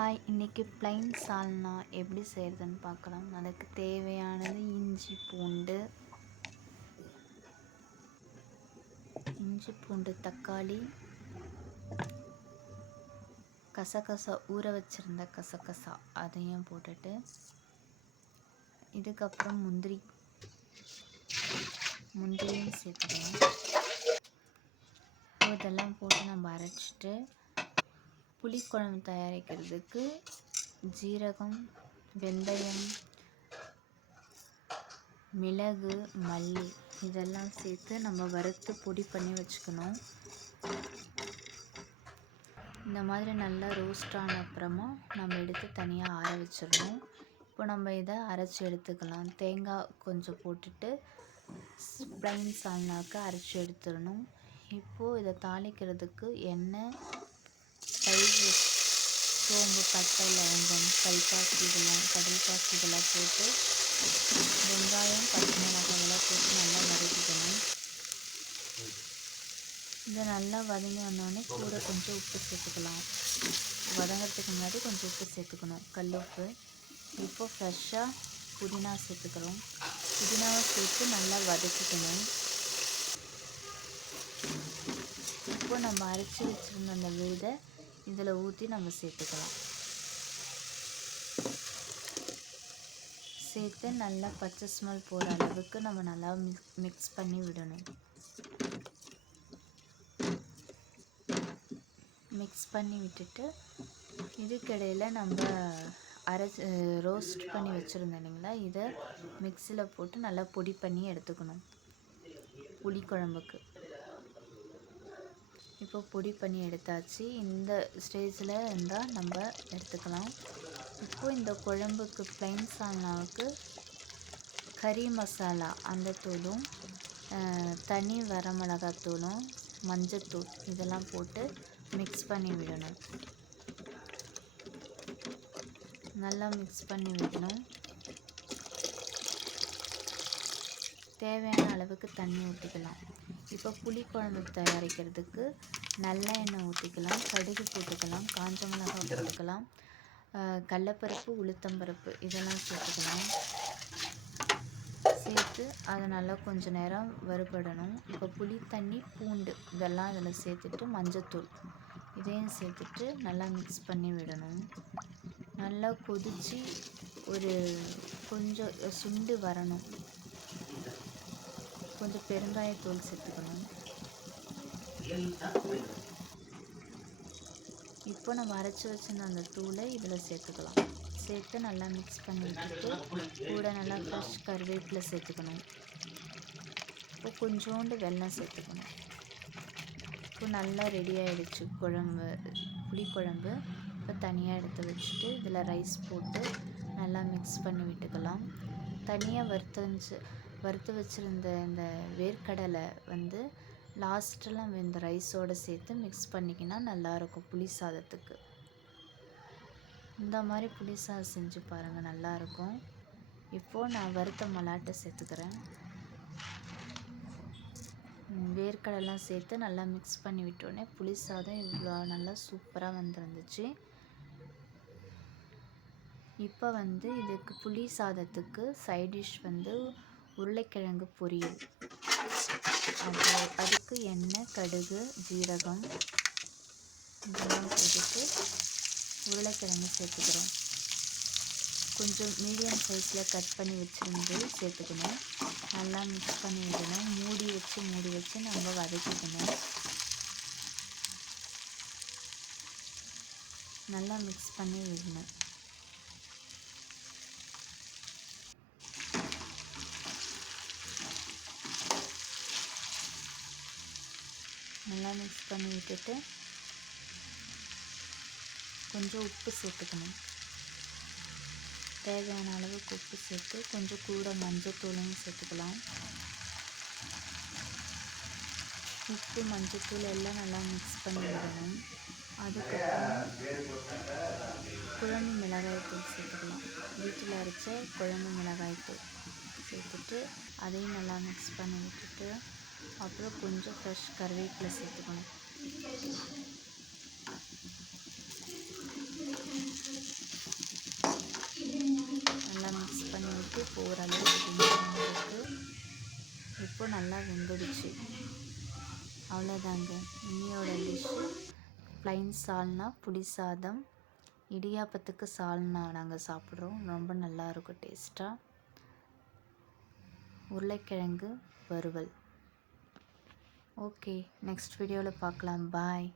Hi, இன்றைக்கி plain சால்னா எப்படி செய்கிறதுன்னு பார்க்கலாம். அதுக்கு தேவையானது இஞ்சி பூண்டு தக்காளி, கசகசா, ஊற வச்சுருந்த கசகசா அதையும் போட்டுட்டு, இதுக்கப்புறம் முந்திரியும் சேர்த்துக்கலாம். இதெல்லாம் போட்டு நம்ம அரைச்சிட்டு புளிக்குழம்பு தயாரிக்கிறதுக்கு ஜீரகம், வெந்தயம், மிளகு, மல்லி இதெல்லாம் சேர்த்து நம்ம வறுத்து பொடி பண்ணி வச்சுக்கணும். இந்த மாதிரி நல்லா ரோஸ்ட் ஆன அப்புறமா நம்ம எடுத்து தனியாக ஆற வச்சிடணும். இப்போ நம்ம இதை அரைச்சி எடுத்துக்கலாம். தேங்காய் கொஞ்சம் போட்டுட்டு ப்ளைன் சால்னாக்கு அரைச்சி எடுத்துடணும். இப்போது இதை தாளிக்கிறதுக்கு எண்ணெய், தயிர், சோம்பு, பட்டை, லவங்கம், கடல்பாசி இதெல்லாம் போட்டு வெங்காயம், பச்சை மிளகாய் இதெல்லாம் போட்டு நல்லா வதக்கிக்கணும். இதை நல்லா வதங்கி வந்தோடனே கூட கொஞ்சம் உப்பு சேர்த்துக்கலாம். வதங்கிறதுக்கு முன்னாடி கொஞ்சம் உப்பு சேர்த்துக்கணும், கல் உப்பு. இப்போ ஃப்ரெஷ்ஷாக புதினா சேர்த்துக்கிறோம். புதினாவை சேர்த்து நல்லா வதக்கிக்கணும். இப்போ நம்ம அரைச்சி வச்சுருந்த அந்த விழுதை இதில் ஊற்றி நம்ம சேர்த்துக்கலாம். சேர்த்து நல்லா பச்சை ஸ்மெல் போகிற அளவுக்கு நம்ம நல்லா மிக்ஸ் பண்ணி விடணும். மிக்ஸ் பண்ணி விட்டுட்டு இதுக்கிடையில் நம்ம ரோஸ்ட் பண்ணி வச்சுருந்தோம் இல்லைங்களா, இதை மிக்ஸியில் போட்டு நல்லா பொடி பண்ணி எடுத்துக்கணும் புளிக்குழம்புக்கு. இப்போ பொடி பண்ணி எடுத்தாச்சு. இந்த ஸ்டேஜில் இருந்தால் நம்ம எடுத்துக்கலாம். இப்போது இந்த குழம்புக்கு ப்ளைன் சால்னாவுக்கு கறி மசாலா அந்த தூளும், தனி வரமிளகாத்தூளும், மஞ்சத்தூள் இதெல்லாம் போட்டு மிக்ஸ் பண்ணி விடணும். நல்லா மிக்ஸ் பண்ணி விடணும். தேவையான அளவுக்கு தண்ணி ஊற்றிக்கலாம். இப்போ புளிக்குழம்பு தயாரிக்கிறதுக்கு நல்லெண்ணெய் ஊற்றிக்கலாம், கடுகு போட்டுக்கலாம், காஞ்ச மிளகாய் போட்டுக்கலாம், கடலப்பருப்பு, உளுத்தம்பருப்பு இதெல்லாம் சேர்த்துக்கலாம். சேர்த்து அதை நல்லா கொஞ்சம் நேரம் வறுபடணும். இப்போ புளி தண்ணி, பூண்டு இதெல்லாம் இதில் சேர்த்துட்டு மஞ்சத்தூள் இதையும் சேர்த்துட்டு நல்லா மிக்ஸ் பண்ணி விடணும். நல்லா கொதித்து ஒரு கொஞ்சம் சுண்டு வரணும். கொஞ்சம் பெருங்காயத்தூள் சேர்த்துக்கணும். இப்போ நம்ம அரைச்சி வச்சுருந்த அந்த தூளை இதில் சேர்த்துக்கலாம். சேர்த்து நல்லா மிக்ஸ் பண்ணி விட்டுட்டு கூட நல்லா ஃப்ரெஷ் கருவேப்பிலை சேர்த்துக்கணும். இப்போ கொஞ்சோண்டு வெல்லம் சேர்த்துக்கணும். இப்போ நல்லா ரெடி ஆகிடுச்சு புளிக்குழம்பு. இப்போ தனியாக எடுத்து வச்சுட்டு இதில் ரைஸ் போட்டு நல்லா மிக்ஸ் பண்ணி விட்டுக்கலாம். தனியாக வறுத்து வச்சுருந்த இந்த வேர்க்கடலை லாஸ்ட்டெல்லாம் இந்த ரைஸோடு சேர்த்து மிக்ஸ் பண்ணிக்கினா நல்லாயிருக்கும் புளி சாதத்துக்கு. இந்த மாதிரி புளி சாதம் செஞ்சு பாருங்கள், நல்லாயிருக்கும். இப்போது நான் வறுத்த மலாட்டை சேர்த்துக்கிறேன். வேர்க்கடலாம் சேர்த்து நல்லா மிக்ஸ் பண்ணி விட்டோடனே புளி சாதம் இவ்வளோ நல்லா சூப்பராக வந்துருந்துச்சு. இப்போ இதுக்கு புளி சாதத்துக்கு சைட் டிஷ் உருளைக்கிழங்கு பொரியல். அதுக்கு எண்ணெய், கடுகு, ஜீரகம் இதெல்லாம் போட்டுட்டு உருளைக்கிழங்கு சேர்த்துக்கிறோம். கொஞ்சம் மீடியம் சைஸில் கட் பண்ணி வச்சுருந்து சேர்த்துக்கணும். நல்லா மிக்ஸ் பண்ணி விடணும். மூடி வச்சு நம்ம வதக்கிக்கணும். நல்லா மிக்ஸ் பண்ணி விடணும். நல்லா மிக்ஸ் பண்ணி விட்டுட்டு கொஞ்சம் உப்பு சேர்த்துக்கணும். தேவையான அளவுக்கு உப்பு சேர்த்து கொஞ்சம் கூட மஞ்சத்தூளையும் சேர்த்துக்கலாம். உப்பு, மஞ்சத்தூள் எல்லாம் நல்லா மிக்ஸ் பண்ணி விடணும். அதுக்கப்புறம் குழம்பு மிளகாய்த்தூள் சேர்த்துக்கலாம். வீட்டில் அரைச்ச குழம்பு மிளகாய்த்தூள் சேர்த்துட்டு அதையும் நல்லா மிக்ஸ் பண்ணி விட்டுட்டு அப்புறம் கொஞ்சம் ஃப்ரெஷ் கருவேப்பிலை சேர்த்துக்கணும். நல்லா வெந்துடுச்சு. அவ்வளோதாங்க, இன்னியோட டிஷ்ஷு ப்ளைன் சால்னா, புளி சாதம். இடியாப்பத்துக்கு சால்னா நாங்கள் சாப்பிட்றோம், ரொம்ப நல்லாயிருக்கும் டேஸ்ட்டாக. உருளைக்கிழங்கு வறுவல். ஓகே, நெக்ஸ்ட் வீடியோவில் பார்க்கலாம். பாய்.